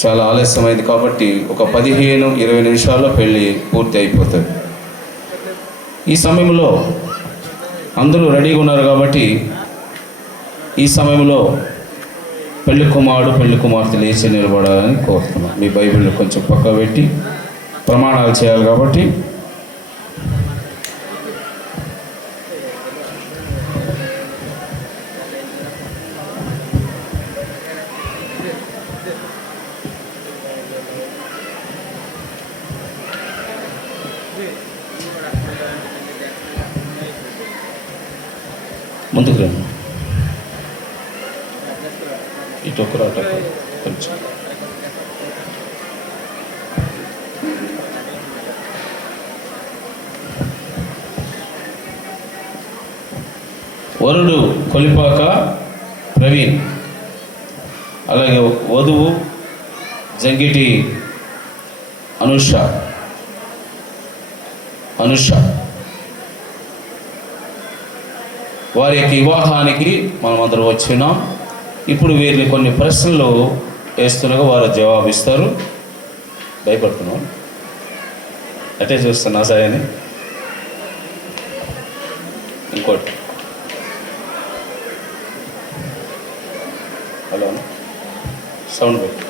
చాలా ఆలస్యమైంది కాబట్టి ఒక పదిహేను ఇరవై నిమిషాల్లో పెళ్ళి పూర్తి అయిపోతుంది. ఈ సమయంలో అందరూ రెడీగా ఉన్నారు కాబట్టి ఈ సమయంలో పెళ్ళి కుమారుడు పెళ్ళి కుమార్తె లేచి నిలబడాలని కోరుతున్నాను మీ బైబిల్ కొంచెం పక్క పెట్టి ప్రమాణాలు చేయాలి కాబట్టి వరుడు కొలిపాక ప్రవీణ్. అలాగే వధువు జంగిటి అనుష. అనుష. వారి యొక్క వివాహానికి మనం అందరం వచ్చినాం. ఇప్పుడు వీరిని కొన్ని ప్రశ్నలు వేస్తుండగా వారు జవాబిస్తారు. భయపడుతున్నాం. అటే చూస్తున్నా సరే అని ఇంకోటి. సౌండ్ పెట్టు.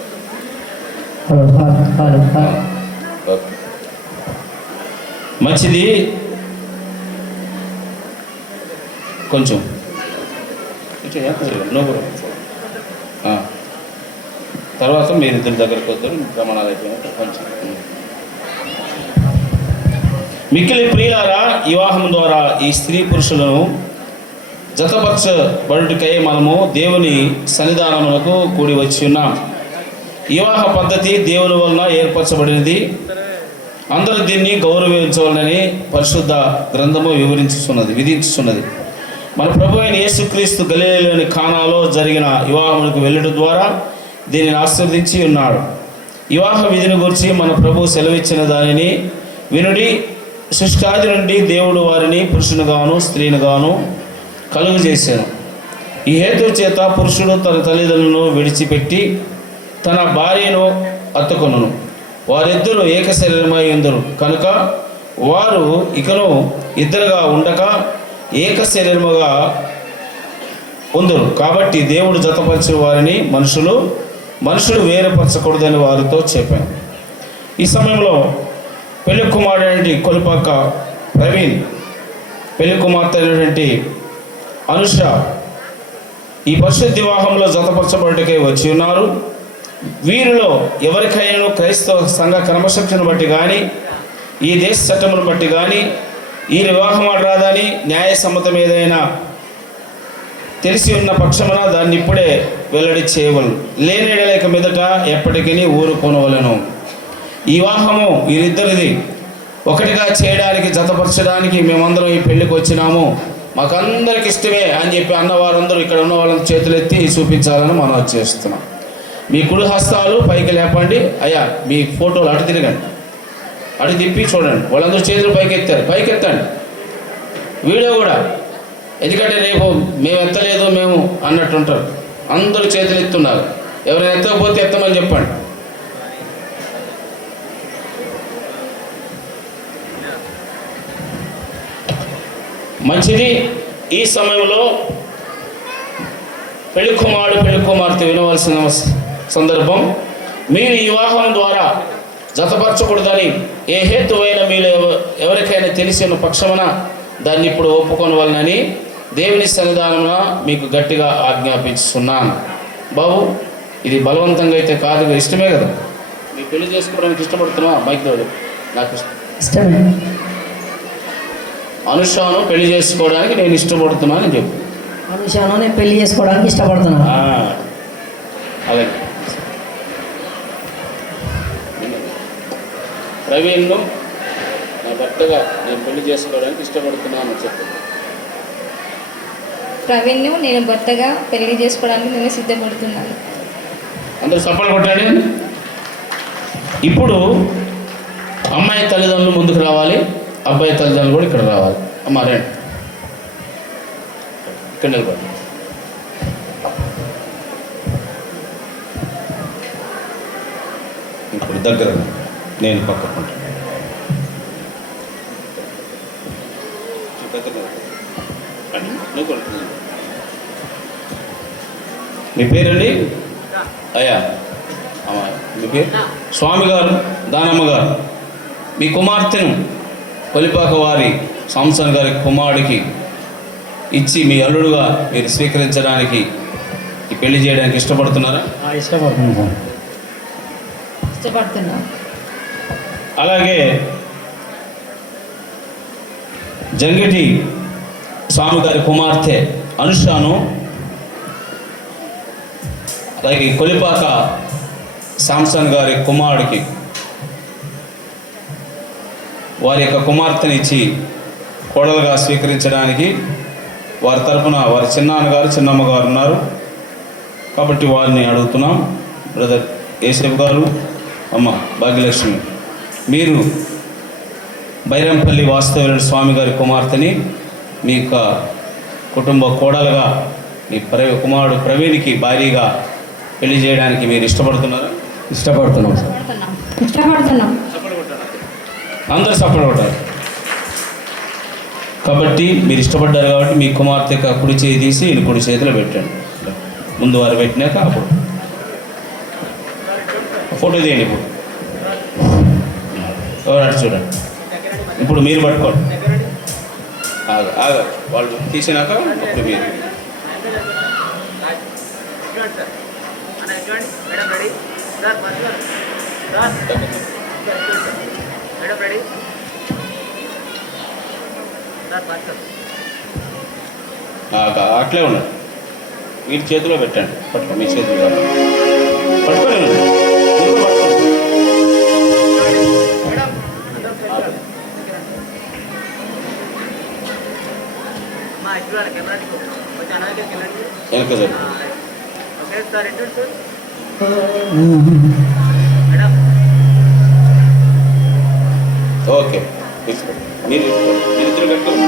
మంచిది కొంచెం? నువ్వు. తర్వాత మీరు ఇద్దరి దగ్గరికి వద్దరు ప్రమాణాలు అయిపోయినాక కొంచెం మిక్కిలి ప్రియులారా వివాహం ద్వారా ఈ స్త్రీ పురుషులను జతపరచబడుటకై మనము దేవుని సన్నిధానములకు కూడి వచ్చి ఉన్నాం. వివాహ పద్ధతి దేవుని వలన ఏర్పరచబడినది. అందరూ దీన్ని గౌరవించవాలని పరిశుద్ధ గ్రంథము వివరించుతున్నది విధించుతున్నది మన ప్రభు అయిన యేసుక్రీస్తు గలీలోని ఖానాలో జరిగిన వివాహములకు వెళ్ళడం ద్వారా దీనిని ఆస్వాదించి ఉన్నాడు. వివాహ విధిని గురించి మన ప్రభు సెలవిచ్చిన దానిని వినుడి సృష్టాది నుండి దేవుడు వారిని పురుషునిగాను స్త్రీనిగాను కలుగు చేశాను ఈ హేతు చేత పురుషుడు తన తల్లిదండ్రులను విడిచిపెట్టి తన భార్యను అత్తుకొనును. వారిద్దరూ ఏక శరీరమై ఉందరు. కనుక వారు ఇకను ఇద్దరుగా ఉండక ఏక శరీరముగా ఉందరు. కాబట్టి దేవుడు జతపరిచిన వారిని మనుషులు మనుషులు వేరుపరచకూడదని వారితో చెప్పాను. ఈ సమయంలో పెళ్ళి కుమారుడు కొలిపాక ప్రవీణ్ పెళ్ళి కుమార్తె అయినటువంటి అనుష ఈ పరిశుద్ధ వివాహంలో జతపరచబడికే వచ్చి ఉన్నారు. వీరిలో ఎవరికైనా క్రైస్తవ సంఘ క్రమశిక్షను బట్టి కానీ ఈ దేశ చట్టమును బట్టి కానీ ఈ వివాహం ఆడరాదని న్యాయసమ్మతం ఏదైనా తెలిసి ఉన్న పక్షమున దాన్ని ఇప్పుడే వెల్లడి చేయవలను. లేనిడలేక మీదట ఎప్పటికీ ఊరుకొనవలను. ఈ వివాహము వీరిద్దరిది. ఒకటిగా చేయడానికి జతపరచడానికి మేమందరం ఈ పెళ్ళికి వచ్చినాము. మాకందరికి ఇష్టమే అని చెప్పి అన్నవారందరూ ఇక్కడ ఉన్న వాళ్ళని చేతులెత్తి చూపించాలని మనం చేస్తున్నాం. మీ కుడి హస్తాలు పైకి లేపండి. అయ్యా మీ ఫోటోలు అటు తిరగండి. అటు తిప్పి చూడండి. వాళ్ళందరూ చేతులు పైకి ఎత్తారు పైకి ఎత్తండి వీడియో కూడా. ఎందుకంటే రేపు మేము ఎత్తలేదు మేము అన్నట్టు ఉంటారు. అందరూ చేతులు ఎత్తున్నారు. ఎవరైనా ఎత్తకపోతే ఎత్తమని చెప్పండి. మంచిది. ఈ సమయంలో పెళ్ళి కుమారుడు పెళ్ళి కుమార్తె వినవలసిన సందర్భం. మీరు ఈ వివాహం ద్వారా జతపరచకూడదని ఏ హేతువైన మీరు ఎవ- ఎవరికైనా తెలిసిన పక్షమున దాన్ని ఇప్పుడు ఒప్పుకొనవలనని దేవుని సన్నిధానమున మీకు గట్టిగా ఆజ్ఞాపిస్తున్నాను. బాబు ఇది బలవంతంగా అయితే కాదు ఇష్టమే కదా? మీ పెళ్ళి చేసుకోవడానికి ఇష్టపడుతున్నా మైక్ దేవుడు నాకు ఇష్టం. ఇష్టమే. అనుషాను పెళ్ళి చేసుకోవడానికి నేను ఇష్టపడుతున్నాను అని చెప్పు. అనుషాను నేను పెళ్ళి చేసుకోవడానికి ఇష్టపడుతున్నాను. ఆ, అలాగే ప్రవీణ్ను నా భర్తగా నేను పెళ్ళి చేసుకోవడానికి ఇష్టపడుతున్నాను చెప్పు. ప్రవీణ్ను నేను భర్తగా పెళ్ళి చేసుకోవడానికి నేను సిద్ధపడుతున్నాను. అందరూ సపోర్ట్ కొట్టాడు. ఇప్పుడు అమ్మాయి తల్లిదండ్రులు ముందుకు రావాలి. అబ్బాయి తల్లిదండ్రులు కూడా ఇక్కడ రావాలి. అమ్మ రండి. ఇక్కడ నిలబడి. ఇప్పుడు దగ్గర నేను పక్కకుంటాను మీ పేరండి? అయ్యా. అమ్మా, మీ పేరు? స్వామి గారు దానమ్మ గారు. మీ కుమార్తెను కొలిపాక వారి సంసన్ గారి కుమారుడికి ఇచ్చి మీ అల్లుడుగా మీరు స్వీకరించడానికి ఈ పెళ్ళి చేయడానికి ఇష్టపడుతున్నారా? ఇష్టపడుతున్నాను ఇష్టపడుతున్నా అలాగే జంగిటి స్వామి గారి కుమార్తె అనుషాను అలాగే కొలిపాక శాంసన్ గారి కుమారుడికి వారి యొక్క కుమార్తెని ఇచ్చి కోడలుగా స్వీకరించడానికి వారి తరపున వారి చిన్నాన్నగారు చిన్నమ్మ గారు ఉన్నారు. కాబట్టి వారిని అడుగుతున్నాం బ్రదర్ ఏసేఫ్ గారు అమ్మ భాగ్యలక్ష్మి మీరు బైరంపల్లి వాస్తవ్యుడు స్వామి గారి కుమార్తెని మీ యొక్క కుటుంబ కోడలుగా మీ ప్ర కుమారుడు ప్రవీణ్కి భారీగా పెళ్ళి చేయడానికి మీరు ఇష్టపడుతున్నారా? ఇష్టపడుతున్నాం సార్. ఇష్టపడుతున్నాం ఇష్టపడుతున్నాం. అందరు సపోర్ట్ అవుతారు కాబట్టి మీరు ఇష్టపడ్డారు కాబట్టి మీ కుమార్తె కుడి చేయి తీసి ఈయన కుడి చేతిలో పెట్టండి ముందు వారు పెట్టినాక అప్పుడు ఫోటో తీయండి ఇప్పుడు ఎవరు చూడండి ఇప్పుడు మీరు పట్టుకోండి ఆగ ఆగ వాళ్ళు తీసినాక అప్పుడు మీరు సార్ సార్ రెడీ అట్లే ఉండండి వీటి చేతిలో పెట్టండి. పట్టుకో మీ చేతిలో పట్టుకోండి. మీరు కూడా ఓకే తీసుకో. మీరు మీరు ఇద్దరు కట్టుకోండి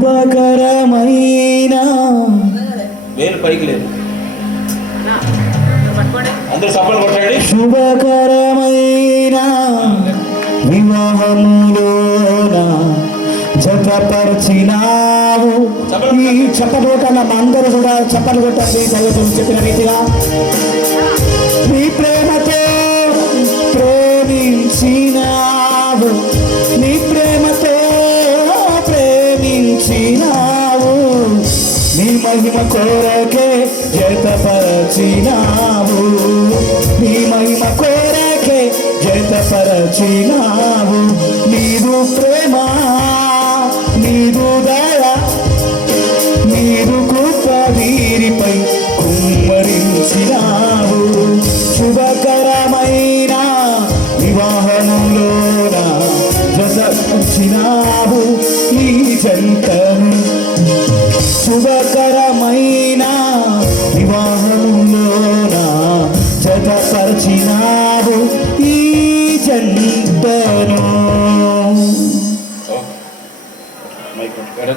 శుభకరమైన. వేలు పైకి లేదు అందరూ సపోర్ట్ కొట్టండి. శుభకరమైన వివాహములోన జతపరిచినావు. కొట్టాల అందరూ కూడా చప్పట్లు కొట్టండి దైవజనుడు చెప్పిన రీతిగా. మహిమ కోరకే జతపరచినావు నీ మహిమ కోరకే జతపరచినావు నీదు ప్రేమ నీదు దయ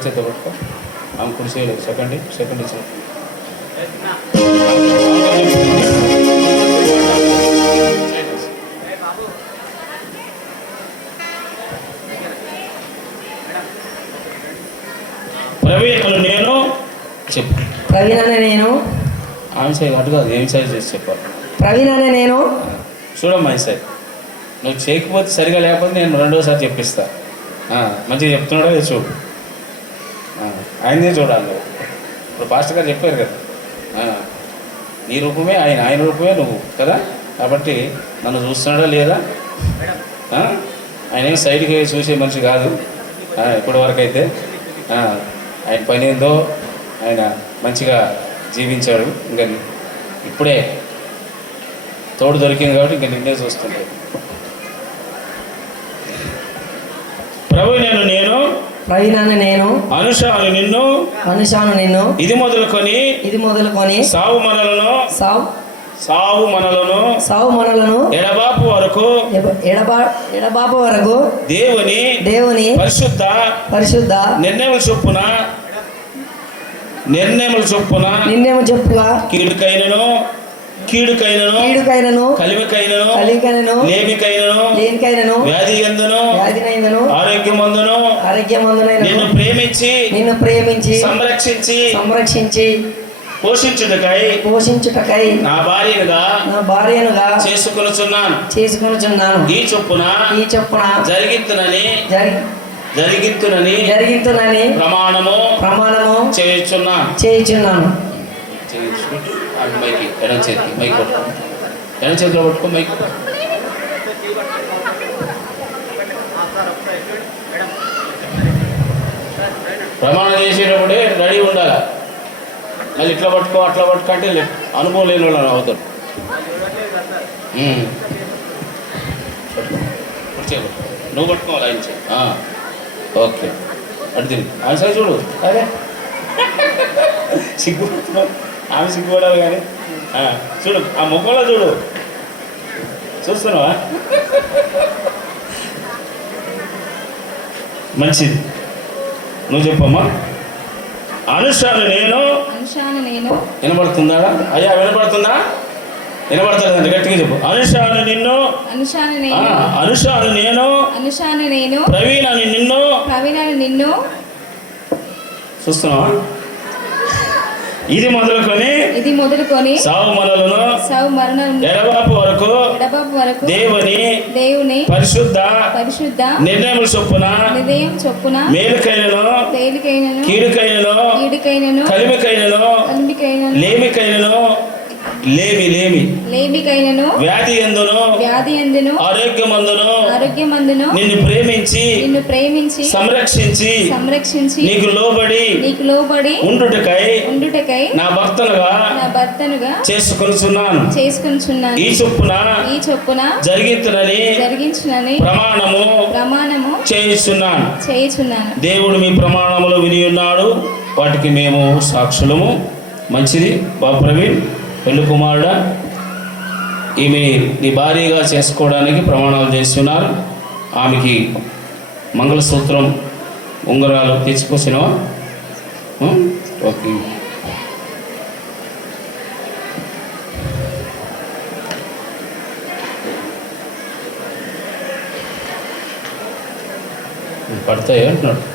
చేత పట్టుకో ఆమె కుడి చేయలేదు సెకండ్ సెకండ్ ఇచ్చిన. ప్రవీణులు నేను చెప్పు. ప్రవీణ్ అనే నేను ఆమె సైజ్ అటు కాదు ఏం సైజ్ చేసి చెప్పాలి ప్రవీణ్ అనే నేను చూడమ్మా సైజ్ నువ్వు చేయకపోతే సరిగా లేకపోతే నేను రెండోసారి చెప్పిస్తా. ఆ, మంచిగా చెప్తున్నాడో చూడు. ఆయనే చూడాలి ఇప్పుడు పాస్టర్ గారు చెప్పారు కదా నీ రూపమే ఆయన ఆయన రూపమే నువ్వు కదా? కాబట్టి నన్ను చూస్తున్నాడా లేదా? ఆయన ఏం సైడ్కి చూసే మనిషి కాదు. ఇప్పటి వరకు అయితే ఆయన పని ఏందో ఆయన మంచిగా జీవించాడు. ఇంకా ఇప్పుడే తోడు దొరికింది కాబట్టి ఇంకా నిన్నే చూస్తుంటాడు. ప్రభు నేను ప్రవీణాన్ని నేను అనుషాను నిన్ను మనుషాను నిన్ను ఇది మొదలుకొని ఇది మొదలుకొని సావు మనలను సావు సావు మనలను సావు మనలను ఎడబాపు వరకు ఎడబా ఎడబాప వరకు దేవుని దేవుని పరిశుద్ధ పరిశుద్ధ నిర్ణయముల చొప్పున నిర్ణయముల చొప్పున నిన్నేమో చెప్పుగా కీడుకైనను కీడుకైనను కీడుకైనను కలిమికైనను కలికైనను లేమికైనను లేనికైనను వ్యాధి ఎందును వ్యాధినైనను ఆరోగ్యమందును నిన్ను ఆరోగ్యమందునైనను ప్రేమించి నిన్ను ప్రేమించి సంరక్షించి సంరక్షించి పోషించుటకై పోషించుటకై నా భార్యనుగా నా భార్యనుగా చేసుకొనుచున్నాను. చేసుకొనుచున్నాను. ఈ చొప్పున ఈ చొప్పున జరిగిత్తునని జరి జరిగిత్తునని జరిగింతునని ప్రమాణము ప్రమాణము చేయుచున్నాను. చేయుచున్నాను. చేయించుకుంటూ ఆ మైకి ఎడం చేతికి మైక్ పట్టుకో. ఎడం చేతిలో పట్టుకో మైక్. ప్రమాణం చేసేటప్పుడే రెడీ ఉండాలి? మళ్ళీ ఇట్లా పట్టుకో అట్లా పట్టుకో అంటే అనుభవం లేని వాళ్ళు అవుతారు. నువ్వు పట్టుకోవాలి ఆయన చేయి ఓకే. అటు తిరిగి. ఆయన సైడ్ చూడు. అదే సిగ్గు ఆమె సిగ్గుపడాలి కానీ. చూడు ఆ ముఖంలో చూడు. చూస్తున్నావా? మంచిది. నువ్వు చెప్పమ్మా. అనుషాను నేను. అనుషాను నేను. వినపడుతుందా అయ్యా వినపడుతుందా వినపడతలేదండి గట్టిగా చెప్పు. అనుషాను నిన్ను. అనుషాను నేను. అనుషాను నేను. అనుషాను నేను. ప్రవీణ్ అని నిన్ను. ప్రవీణాను నిన్ను. చూస్తున్నావా? ఇది మొదలుకొని ఇది మొదలుకొని సావు మనలను సౌ మరణం ఎడబాపు వరకు ఎడబాబు వరకు దేవుని దేవుని పరిశుద్ధ పరిశుద్ధ నిర్ణయముల చొప్పున హృదయం చొప్పున మేలుకైనను తేలికైనను కీడుకైనను కీడుకైనను కలిమికైనను కలిమికైనను లేమికైనను లేమి లేమి. లేమికైనను వ్యాధి ఎందును వ్యాధి ఎందును ఆరోగ్యమందును ఆరోగ్యమందును నిన్ను ప్రేమించి నిన్ను ప్రేమించి సంరక్షించి సంరక్షించి నీకు లోబడి నీకు లోబడి ఉండుటకై ఉండుటకై నా భక్తులుగా నా భర్తనుగా చేసుకొనుచున్నాను. చేసుకొనిచున్నాను. ఈ చొప్పున ఈ చొప్పున జరిగితునని జరిగించునని ప్రమాణము ప్రమాణము చేయిస్తున్నాను చేయుచున్నాను. దేవుడు మీ ప్రమాణములు విని ఉన్నాడు. వాటికి మేము సాక్షులము. మంచిది. బాబు ప్రవీణ్. పెళ్ళి కుమారుడా ఈమె నీ భార్యగా చేసుకోవడానికి ప్రమాణాలు చేస్తున్నారు. ఆమెకి మంగళసూత్రం ఉంగరాలు తెచ్చుకొచ్చినవా ఓకే. పడతాయి అంటున్నాడు.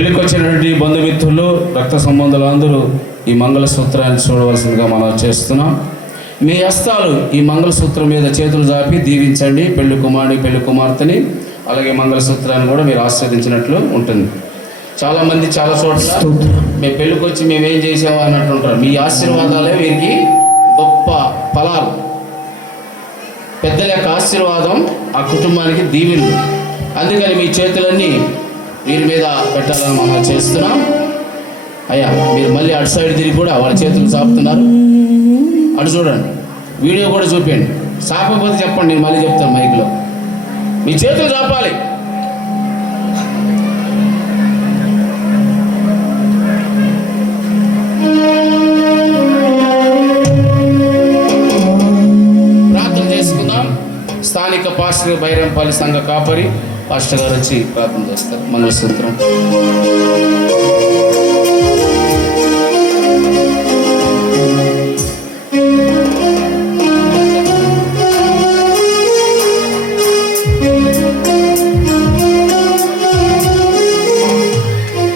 పెళ్ళికి వచ్చినటువంటి బంధుమిత్రులు రక్త సంబంధులు అందరూ ఈ మంగళసూత్రాన్ని చూడవలసిందిగా మనం చేస్తున్నాం. మీ హస్తాలు ఈ మంగళసూత్రం మీద చేతులు చాపి దీవించండి. పెళ్ళి కుమారుని పెళ్ళి కుమార్తెని అలాగే మంగళసూత్రాన్ని కూడా మీరు ఆస్వాదించినట్లు ఉంటుంది. చాలామంది చాలా చోట్ల మేము పెళ్ళికి వచ్చి మేము ఏం చేసాము? అన్నట్టు ఉంటారు మీ ఆశీర్వాదాలే వీరికి గొప్ప ఫలాలు. పెద్దల యొక్క ఆశీర్వాదం ఆ కుటుంబానికి దీవెనలు. అందుకని మీ చేతులన్నీ వీరి మీద పెట్టాలని మనం చేస్తున్నాం. అయ్యా మీరు మళ్ళీ అటు సైడ్ తిరిగి కూడా వాళ్ళ చేతులు చాపుతున్నారు. అటు చూడండి. వీడియో కూడా చూపించండి చాపకపోతే చెప్పండి నేను మళ్ళీ చెప్తాను మైక్లో. మీ చేతులు చాపాలి. స్థానిక పాస్టర్ బైరంపల్లి సంఘ కాపరి పాస్టర్ గారు వచ్చి ప్రార్థన చేస్తారు. మంగళసూత్రం.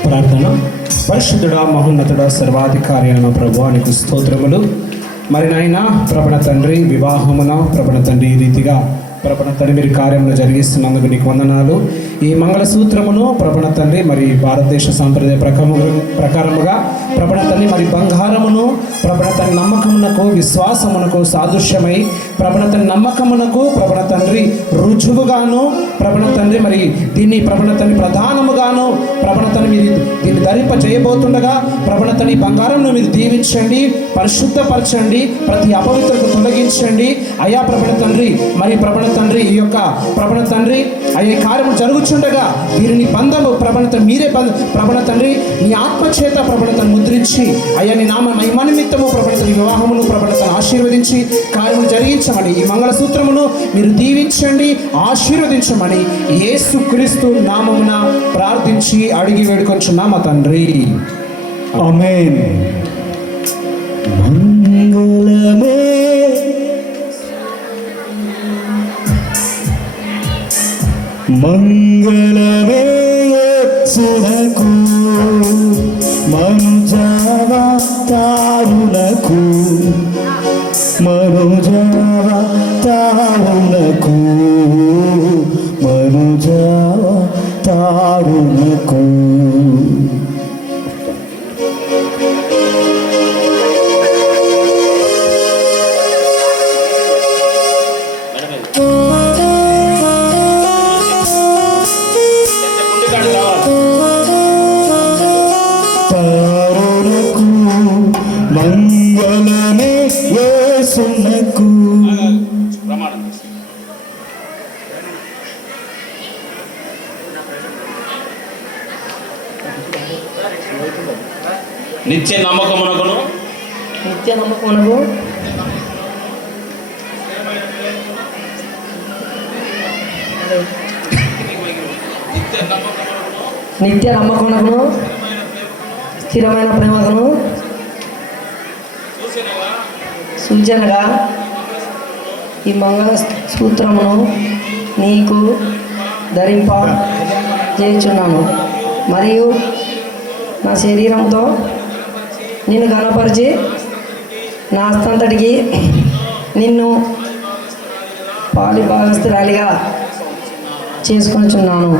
ప్రార్థన. పరిశుద్ధుడా మహోన్నతుడ సర్వాధికారి అయిన ప్రభు నీకు స్తోత్రములు. మరి నాయన ప్రభణ తండ్రి వివాహమున ప్రభణ తండ్రి ఈ రీతిగా ప్రబణ తండ్రి మీరు కార్యంలో జరిగిస్తున్నందుకు నీకు వందనాలు. ఈ మంగళసూత్రమును ప్రబణ తండ్రి మరి భారతదేశ సాంప్రదాయ ప్రకారముగా ప్రకారముగా ప్రబణ తండ్రి మరి బంగారమును ప్రబణ తండ్రి నమ్మకమునకు విశ్వాసమునకు సాదృశ్యమై ప్రబణ తండ్రి నమ్మకమునకు ప్రబణ తండ్రి రుజువుగాను ప్రబణ తండ్రి మరి దీన్ని ప్రబణ తండ్రి ప్రధానముగాను ప్రబణ తండ్రి మీరు దీన్ని ధరింప చేయబోతుండగా ప్రబణ తండ్రి బంగారంను మీరు దీవించండి పరిశుద్ధపరచండి ప్రతి అపవిత్రకు తొలగించండి. అయా ప్రబణ తండ్రి మరి ప్రబణ తండ్రి ఈ యొక్క ప్రబణ తండ్రి అయ్యే కార్యము జరుగుచుండగా వీరిని బంధము ప్రబణ మీరే బంధ ప్రబణ తండ్రి నీ చేత ప్రబణతను ముద్రించి అయ్యా నీ నామ మహిమ నిమిత్తము ప్రబణతని వివాహమును ప్రబణతను ఆశీర్వదించి కార్యములు జరిగించమని ఈ మంగళసూత్రమును మీరు దీవించండి ఆశీర్వదించమని యేసుక్రీస్తు నామమున ప్రార్థించి అడిగి వేడుకొంచున్నామ తండ్రి. ఆమేన్. మంగళమే. మంగళమే సుధకు మనుజావతారులకు మనుజావతారులకు తారులకు మంగళమే యేసునకు. ప్రమాణం నిత్య నమ్మకమునకును? నిత్య నమ్మకమునకు? నిత్య నమ్మకమునకును? స్థిరమైన ప్రేమకును? సూచనగా? ఈ మంగళ సూత్రమును నీకు ధరింప చేయుచున్నాను. మరియు నా శరీరంతో నిన్ను కనపరిచి నా హస్తంతటికి నిన్ను పాలి భాగస్థురాలిగా చేసుకొనిచున్నాను.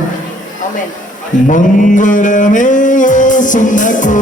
మంగళమే ప్రభువులకు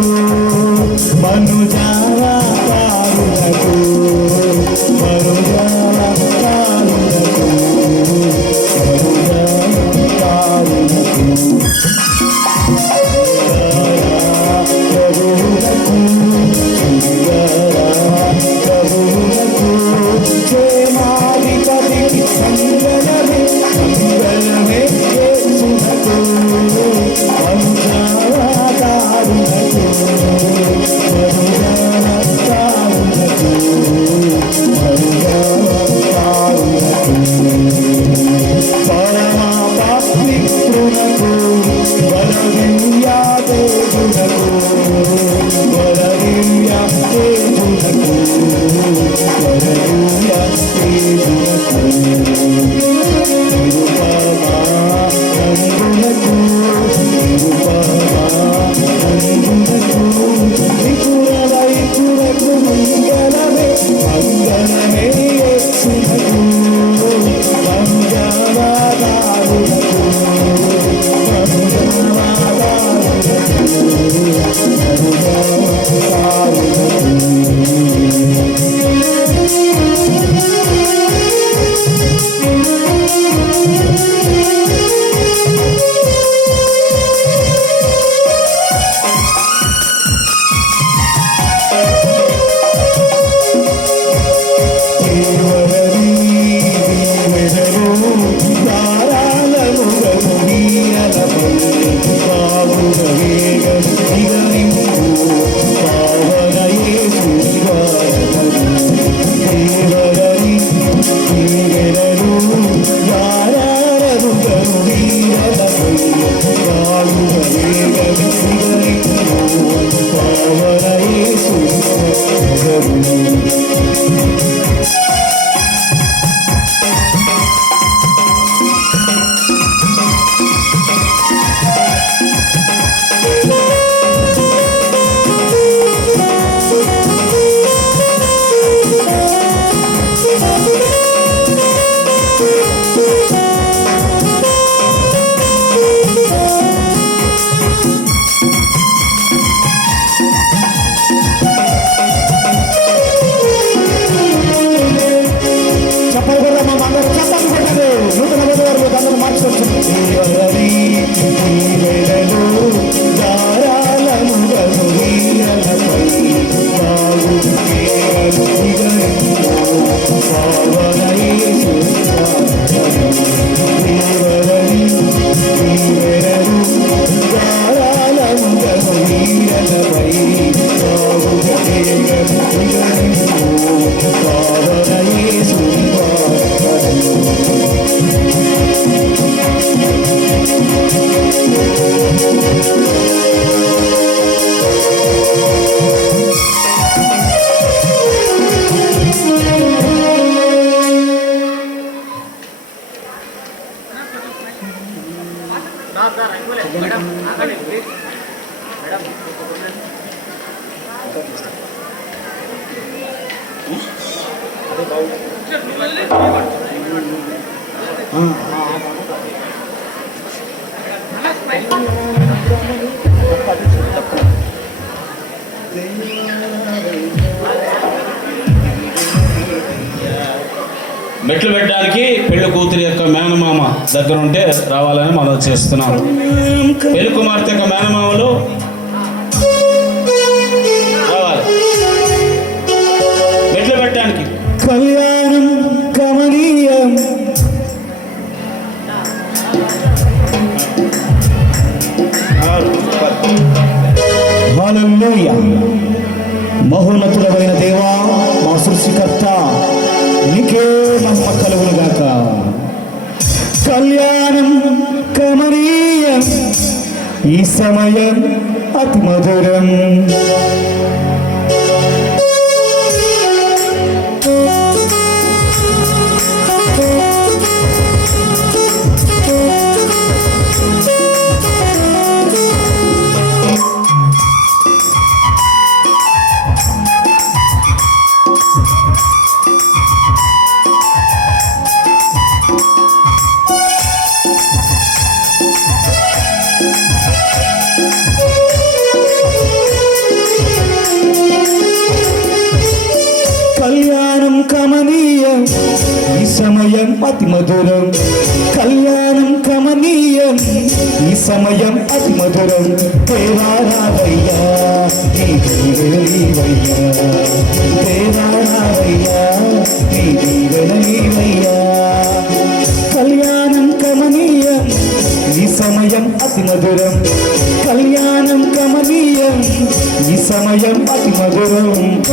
దగ్గర ఉంటే రావాలని మనం చేస్తున్నాం పెళ్ళి కుమార్తె యొక్క మేనమామలు రావాలి. మెట్లు పెట్టడానికి. కళ్యాణం కమనీయం. హల్లెలూయ ఈ కళ్యాణం కమనీయం ఈ సమయం అతి మధురం. కళ్యాణం కమనీయం ఈ సమయం అతి మధురం. దేవారావయ్యా దేవారావయ్యా కళ్యాణం కమనీయం ఈ సమయం అతి మధురం. కళ్యాణం కమనీయం ఈ సమయం అతి మధురం.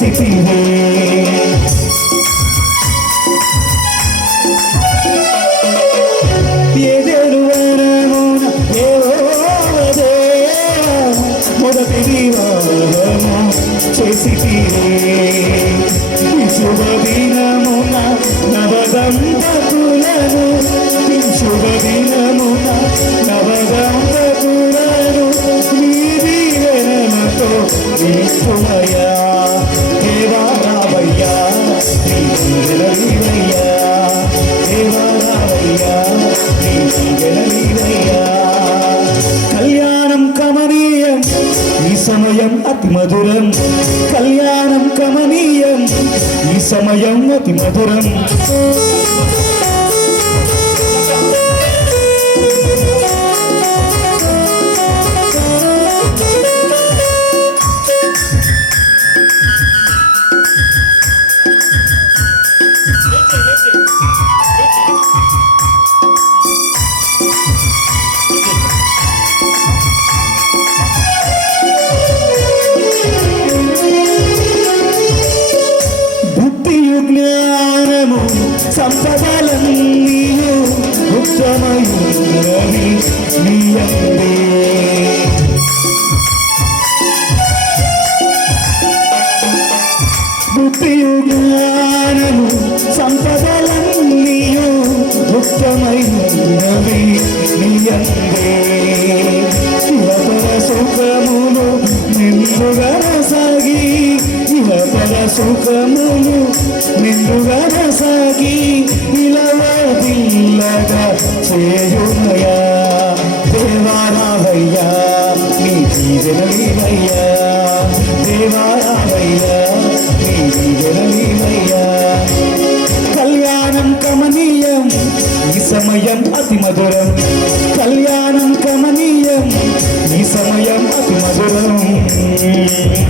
16 years. మధురం కళ్యాణం కమనీయం ఈ సమయం అతి మధురం బుద్ధియు జ్ఞానము సంపదలన్నీయు ఉత్తమైనవి నీయందే ఇహపర సుఖములు నిన్నుగా సాగి ఇహపర సుఖములు సాగి సమయం అతి మధురం. కళ్యాణం కమనీయం ఈ సమయం అతి మధురం.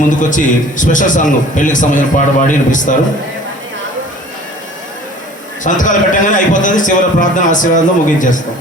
ముందుకు వచ్చి ముందుకొచ్చి స్పెషల్ సాంగ్ పెళ్ళికి సంబంధించిన పాట పాడి వినిపిస్తారు. సంతకాలు పెట్టగానే అయిపోతుంది. చివరి ప్రార్థన ఆశీర్వాదంతో ముగించేస్తాం.